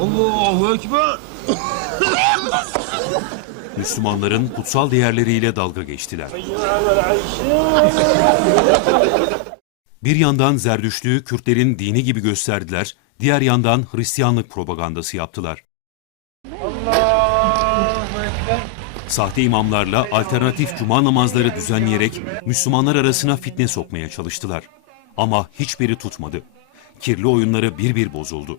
Allahu Ekber. Müslümanların kutsal değerleriyle dalga geçtiler. Bir yandan Zerdüştlüğü Kürtlerin dini gibi gösterdiler, diğer yandan Hristiyanlık propagandası yaptılar. Sahte imamlarla alternatif cuma namazları düzenleyerek Müslümanlar arasına fitne sokmaya çalıştılar. Ama hiçbiri tutmadı. Kirli oyunları bir bir bozuldu.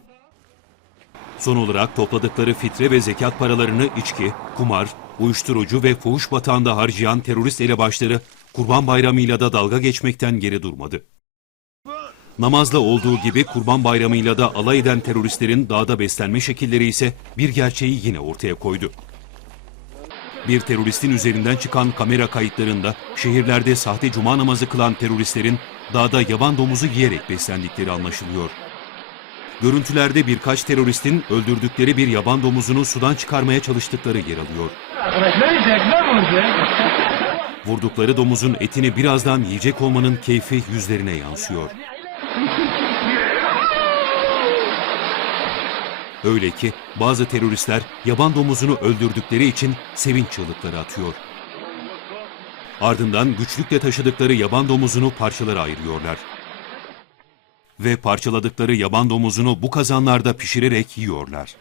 Son olarak topladıkları fitre ve zekat paralarını içki, kumar, uyuşturucu ve fuhuş batağında harcayan terörist elebaşları Kurban Bayramı'yla da dalga geçmekten geri durmadı. Namazla olduğu gibi Kurban Bayramı'yla da alay eden teröristlerin dağda beslenme şekilleri ise bir gerçeği yine ortaya koydu. Bir teröristin üzerinden çıkan kamera kayıtlarında şehirlerde sahte cuma namazı kılan teröristlerin dağda yaban domuzu yiyerek beslendikleri anlaşılıyor. Görüntülerde birkaç teröristin öldürdükleri bir yaban domuzunu sudan çıkarmaya çalıştıkları yer alıyor. Vurdukları domuzun etini birazdan yiyecek olmanın keyfi yüzlerine yansıyor. Öyle ki bazı teröristler yaban domuzunu öldürdükleri için sevinç çığlıkları atıyor. Ardından güçlükle taşıdıkları yaban domuzunu parçalara ayırıyorlar. Ve parçaladıkları yaban domuzunu bu kazanlarda pişirerek yiyorlar.